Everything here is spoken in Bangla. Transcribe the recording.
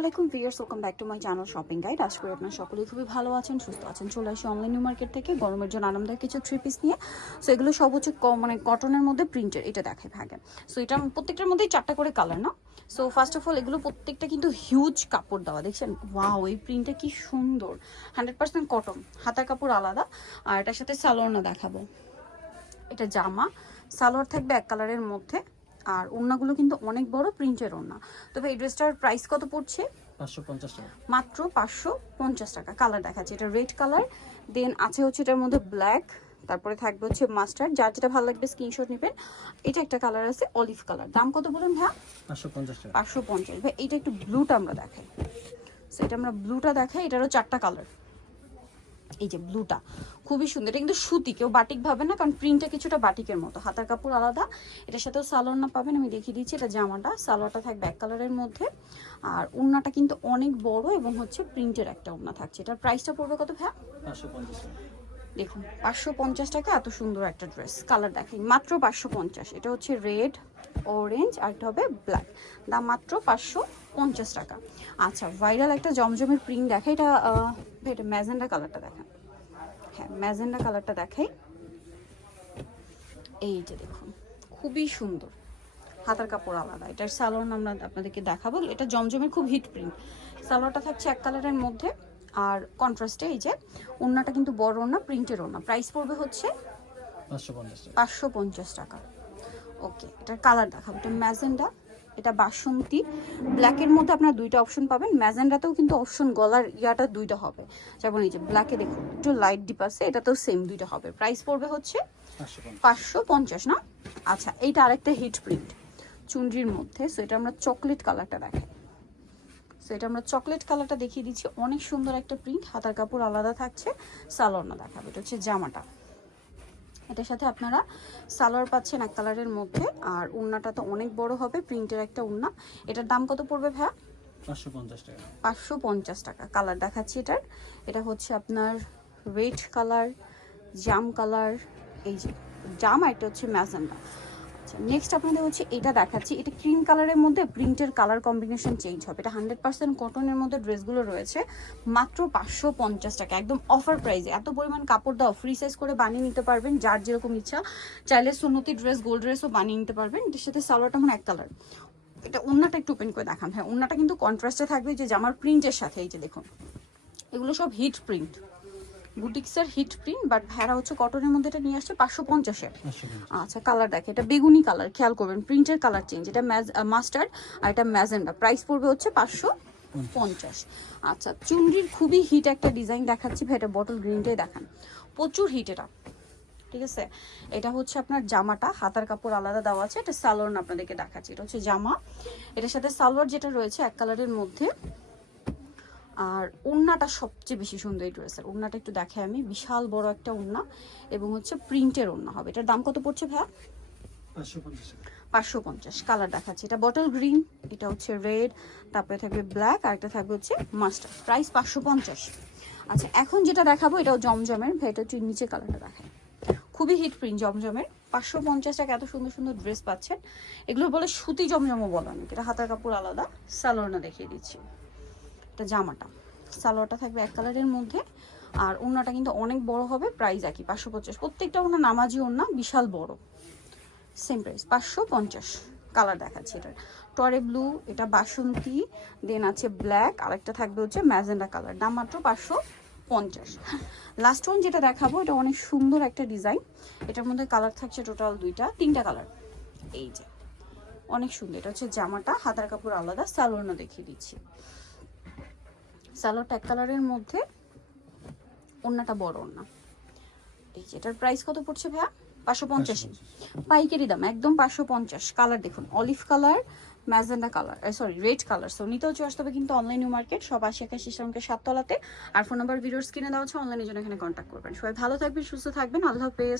আলাইকুম viewers, welcome back to my channel shopping guide. আশা করি আপনারা সকলেই খুবই ভালো আছেন, সুস্থ আছেন। চলে আসি অনলাইন নিউ মার্কেট থেকে গরমের জন্য আরামদায়ক কিছু থ্রি পিস নিয়ে। সো এগুলো সব হচ্ছে মানে কটনের মধ্যে প্রিন্টের, এটা দেখে ভাগে। সো এটা প্রত্যেকটার মধ্যেই 4টা করে কালার না। সো ফার্স্ট অফ অল এগুলো প্রত্যেকটা কিন্তু হিউজ কাপড় দেওয়া, দেখছেন? ওয়াও, এই প্রিন্টটা কি সুন্দর, 100% কটন, হাতার কাপড় আলাদা। আর এটার সাথে সালোয়ার দেখাবো। এটা জামা, সালোয়ার থাকবে এক কালারের মধ্যে। আর ওড়নাগুলো কিন্তু অনেক বড় প্রিন্টের ওড়না। তবে এই ড্রেসটার প্রাইস কত পড়ছে? 550 টাকা, মাত্র 550 টাকা। কালার দেখাচ্ছি, এটা রেড কালার, দেন আছে হচ্ছে এটার মধ্যে ব্ল্যাক, তারপরে থাকবে হচ্ছে মাস্টার্ড। যার যেটা ভালো লাগবে স্ক্রিনশট নেবেন। এটা একটা কালার আছে অলিভ কালার। দাম কত বলুন ভাই? 550 টাকা। 550। ভাই এটা একটু ব্লুটা আমরা দেখাই। সো এটা আমরা ব্লুটা দেখাই, এটারও 4টা কালার। এই যে ব্লুটা খুবই সুন্দর, এটা কিন্তু সুতি, কেউ বাটিক ভাবে না, কারণ প্রিন্টটা কিছুটা বাটিকের মতো। হাতার কাপড় আলাদা, এটার সাথেও সালোয়ার না পাবেন, আমি দেখিয়ে দিচ্ছি। এটা জামাটা, সালোয়ারটা থাকবে এক কালারের মধ্যে। আর ওড়নাটা কিন্তু অনেক বড় এবং হচ্ছে প্রিন্টের একটা ওড়না থাকছে। এটার প্রাইসটা পড়বে কত ভাই? 550 টাকা। দেখুন 550 টাকা, এত সুন্দর একটা ড্রেস। কালার দেখাই, মাত্র 550। এটা হচ্ছে রেড, অরেঞ্জ, আর এটা হবে ব্ল্যাক। দাম মাত্র 550 টাকা। আচ্ছা, ভাইরাল একটা জমজমের প্রিন্ট দেখে, এটা এটা ম্যাজেন্ডা কালারটা দেখান। হ্যাঁ, ম্যাজেন্ডা কালারটা দেখাই। এই যে দেখুন, খুবই সুন্দর, হাতার কাপড় আলাদা। এটার সালোয়ার আমরা আপনাদেরকে দেখাবো। এটা জমজমের খুব হিট প্রিন্ট। সালোয়ারটা থাকছে এক কালারের মধ্যে, আর কন্ট্রাস্টে এই যে ওড়নাটা কিন্তু বড় ওড়না, প্রিন্টের ওড়না। প্রাইস পড়বে হচ্ছে 550 টাকা। ওকে, এটার কালার দেখাবো। এটা ম্যাজেন্ডা, এটা বাসন্তী। ব্ল্যাকের মধ্যে আপনারা দুইটা অপশন পাবেন। ম্যাজেন্ডাতেও কিন্তু অপশন গলার ইয়াটা দুইটা হবে, যেমন এই যে ব্ল্যাকে দেখুন একটু লাইট ডিপ আছে, এটাতেও সেম দুইটা হবে। প্রাইস পড়বে হচ্ছে 550 না? আচ্ছা, এইটা আরেকটা হিট প্রিন্ট চুনরির মধ্যে। সো এটা আমরা চকলেট কালারটা দেখাই। সো এটা আমরা চকলেট কালারটা দেখিয়ে দিচ্ছি, অনেক সুন্দর একটা প্রিন্ট। হাতার কাপড় আলাদা থাকছে, সালোয়ার না দেখাবো। এটা হচ্ছে জামাটা, এটার সাথে আপনারা সালোয়ার পাচ্ছেন এক কালারের মধ্যে। আর ওড়নাটা তো অনেক বড় হবে, প্রিন্টের একটা ওড়না। এটার দাম কত পড়বে ভাইয়া? 550 টাকা। 550 টাকা। কালার দেখাচ্ছি এটার, এটা হচ্ছে আপনার রেড কালার, জাম কালার, এই যে জাম, আর এটা হচ্ছে ম্যাজেন্ডা। আচ্ছা, নেক্সট আপনাদের হচ্ছে এটা দেখাচ্ছি। এটা ক্রিম কালারের মধ্যে প্রিন্টের কালার কম্বিনেশন চেঞ্জ হবে। এটা 100% কটনের মধ্যে ড্রেসগুলো রয়েছে, মাত্র 550 টাকা, একদম অফার প্রাইসে। এত পরিমাণ কাপড় দাও, ফ্রি সাইজ করে বানিয়ে নিতে পারবেন যার যেরকম ইচ্ছা। চাইলে সুন্নতি ড্রেস, গোল্ড ড্রেসও বানিয়ে নিতে পারবেন। এটার সাথে সালোয়ারটা মানে এক কালার। এটা ওড়নাটা একটু ওপেন করে দেখান। হ্যাঁ, ওড়নাটা কিন্তু কন্ট্রাস্টে থাকবে যে জামার প্রিন্টের সাথে। এই যে দেখুন, এগুলো সব হিট প্রিন্ট, বুটিক্সের হিট প্রিন্ট, বাট ভেড়া হচ্ছে কটনের মধ্যে। এটা নিয়ে আসছে 550-এ। আচ্ছা, কালার দেখে, এটা বেগুনি কালার, খেয়াল করবেন প্রিন্টের কালার চেঞ্জ। এটা মাস্টার্ড, আর এটা ম্যাজেন্ডা। প্রাইস পড়বে হচ্ছে 550। আচ্ছা, চুনরির খুবই হিট একটা ডিজাইন দেখাচ্ছি ভাই, এটা বটল গ্রিনটাই দেখান, প্রচুর হিট এটা। ঠিক আছে, এটা হচ্ছে আপনার জামাটা, হাতার কাপড় আলাদা দেওয়া আছে। এটা সালোয়ার আপনাদেরকে দেখাচ্ছি, এটা হচ্ছে জামা, এটার সাথে সালোয়ার যেটা রয়েছে এক কালারের মধ্যে। আর ওড়নাটা সবচেয়ে বেশি সুন্দর এই ড্রেসের। ওড়নাটা একটু দেখে আমি, বিশাল বড় একটা ওড়না এবং হচ্ছে প্রিন্টের ওড়না হবে। এটার দাম কত পড়ছে ভাইয়া? 550। কালার দেখাচ্ছি, এটা বটল গ্রিন, এটা হচ্ছে রেড, তারপরে থাকবে ব্ল্যাক, আর একটা থাকবে হচ্ছে মাস্টার্ড। প্রাইস 550। আচ্ছা, এখন যেটা দেখাবো এটাও জমজমের ভাই, এটা হচ্ছে নিচে কালারটা দেখায়, খুবই হিট প্রিন্ট জমজমের। 550 টাকা এত সুন্দর সুন্দর ড্রেস পাচ্ছেন। এগুলো বলে সুতি জমজমও বলে অনেক। এটা হাতার কাপড় আলাদা, সালোয়ারটা দেখিয়ে দিচ্ছি। এটা জামাটা, সালোয়ারটা থাকবে এক কালারের মধ্যে, আর ওড়নাটা কিন্তু অনেক বড় হবে। প্রাইস একই 550। প্রত্যেকটা ওড়না নামাজি ওড়না, বিশাল বড়, সেম প্রাইস 550। কালার দেখাচ্ছি, এটার টরে ব্লু, এটা বাসন্তী, দেন আছে ব্ল্যাক, আরেকটা থাকবে হচ্ছে ম্যাজেন্ডা কালার। দাম মাত্র 550। লাস্ট ওয়ান যেটা দেখাবো, এটা অনেক সুন্দর একটা ডিজাইন। এটার মধ্যে কালার থাকছে টোটাল তিনটা কালার। এই যে অনেক সুন্দর, এটা হচ্ছে জামাটা, হাতার কাপড় আলাদা, সালোয়ারও দেখিয়ে দিচ্ছি। সালোয়ারটা এক কালারের মধ্যে, ওড়নাটা বড় ওড়না। এই যে এটার প্রাইস কত পড়ছে ভাইয়া? 550। পাইকারি দাম একদম 550। কালার দেখুন, olive colour, magenta colour, sorry red colour. So নিতেও চলে আসতে হবে কিন্তু অনলাইন নিউ মার্কেট, সব 80 সিস্টেমকে 7 তলাতে। আর ফোন নাম্বার ভিডিওর স্ক্রিনে দেওয়া আছে, অনলাইনের জন্য এখানে কন্ট্যাক্ট করবেন। সবাই ভালো থাকবেন, সুস্থ থাকবেন, আল্লাহ হাফেজ।